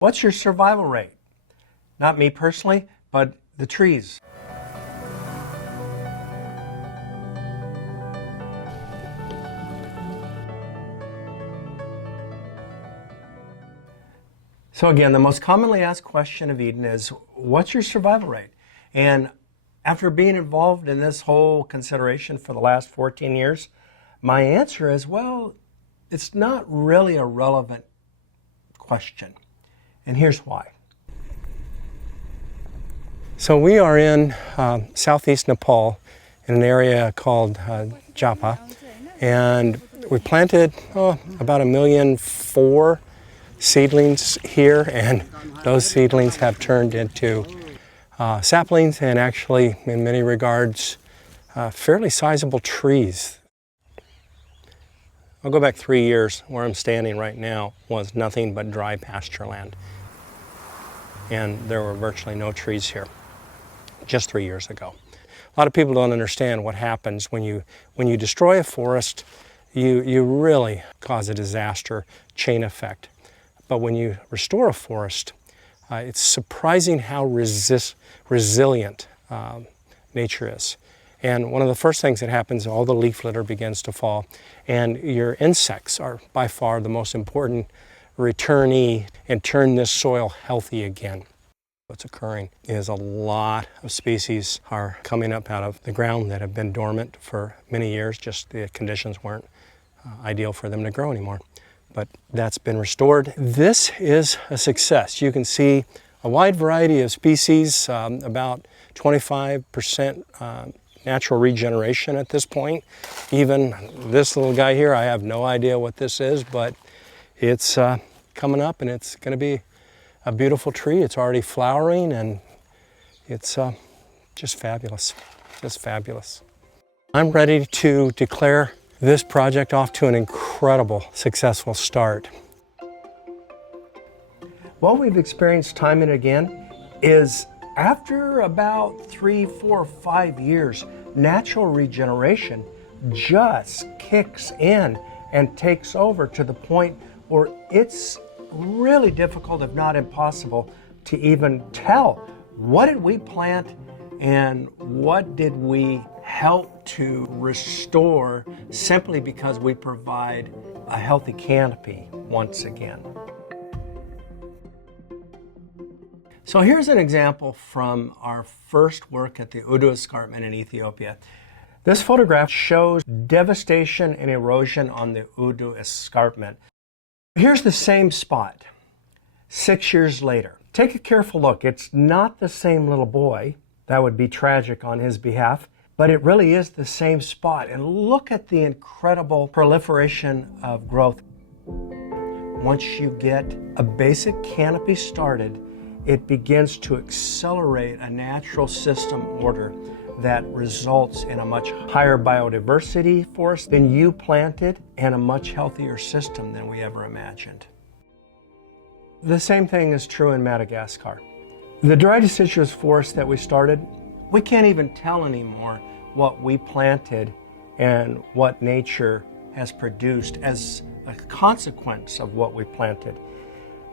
What's your survival rate? Not me personally, but the trees. So again, the most commonly asked question of Eden is, what's your survival rate? And after being involved in this whole consideration for the last 14 years, my answer is, well, it's not really a relevant question. And here's why. So we are in southeast Nepal in an area called Japa, and we planted about 1.4 million seedlings here, and those seedlings have turned into saplings and actually, in many regards, fairly sizable trees. I'll go back 3 years. Where I'm standing right now was nothing but dry pasture land, and there were virtually no trees here just 3 years ago. A lot of people don't understand what happens when you destroy a forest. You really cause a disaster chain effect. But when you restore a forest, it's surprising how resilient nature is. And one of the first things that happens, all the leaf litter begins to fall, and your insects are by far the most important returnee and turn this soil healthy again. What's occurring is a lot of species are coming up out of the ground that have been dormant for many years, just the conditions weren't ideal for them to grow anymore. But that's been restored. This is a success. You can see a wide variety of species, about 25% natural regeneration at this point. Even this little guy here, I have no idea what this is, but it's coming up and it's going to be a beautiful tree. It's already flowering and it's just fabulous, just fabulous. I'm ready to declare this project off to an incredible, successful start. What we've experienced time and again is after about 3, 4, 5 years, natural regeneration just kicks in and takes over to the point where it's really difficult, if not impossible, to even tell what did we plant and what did we help to restore simply because we provide a healthy canopy once again. So here's an example from our first work at the Udu Escarpment in Ethiopia. This photograph shows devastation and erosion on the Udu Escarpment. Here's the same spot 6 years later. Take a careful look. It's not the same little boy. That would be tragic on his behalf. But it really is the same spot. And look at the incredible proliferation of growth. Once you get a basic canopy started, it begins to accelerate a natural system order that results in a much higher biodiversity forest than you planted and a much healthier system than we ever imagined. The same thing is true in Madagascar. The dry deciduous forest that we started, we can't even tell anymore what we planted and what nature has produced as a consequence of what we planted.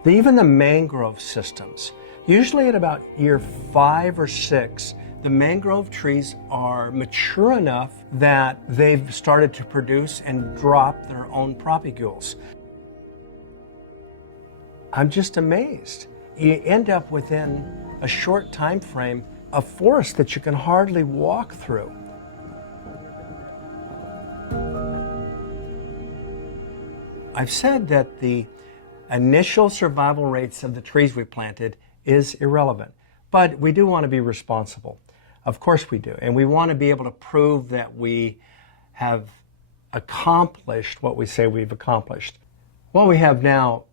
Even the mangrove systems, usually at about year 5 or 6, the mangrove trees are mature enough that they've started to produce and drop their own propagules. I'm just amazed. You end up within a short time frame a forest that you can hardly walk through. I've said that the initial survival rates of the trees we planted is irrelevant, but we do want to be responsible. Of course we do, and we want to be able to prove that we have accomplished what we say we've accomplished. What we have now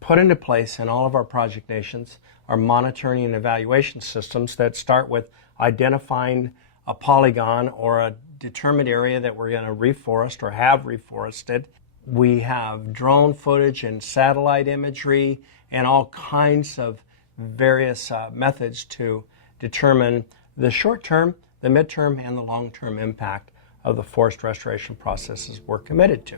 put into place in all of our project nations are monitoring and evaluation systems that start with identifying a polygon or a determined area that we're going to reforest or have reforested. We have drone footage and satellite imagery and all kinds of various methods to determine the short-term, the mid-term, and the long-term impact of the forest restoration processes we're committed to.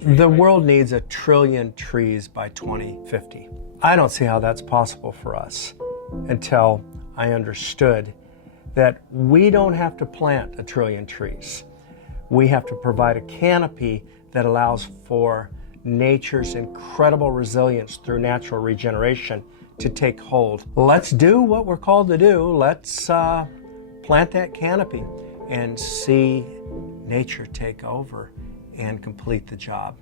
The world needs 1 trillion trees by 2050. I don't see how that's possible for us until I understood that we don't have to plant 1 trillion trees. We have to provide a canopy that allows for nature's incredible resilience through natural regeneration to take hold. Let's do what we're called to do. Let's plant that canopy and see nature take over and complete the job.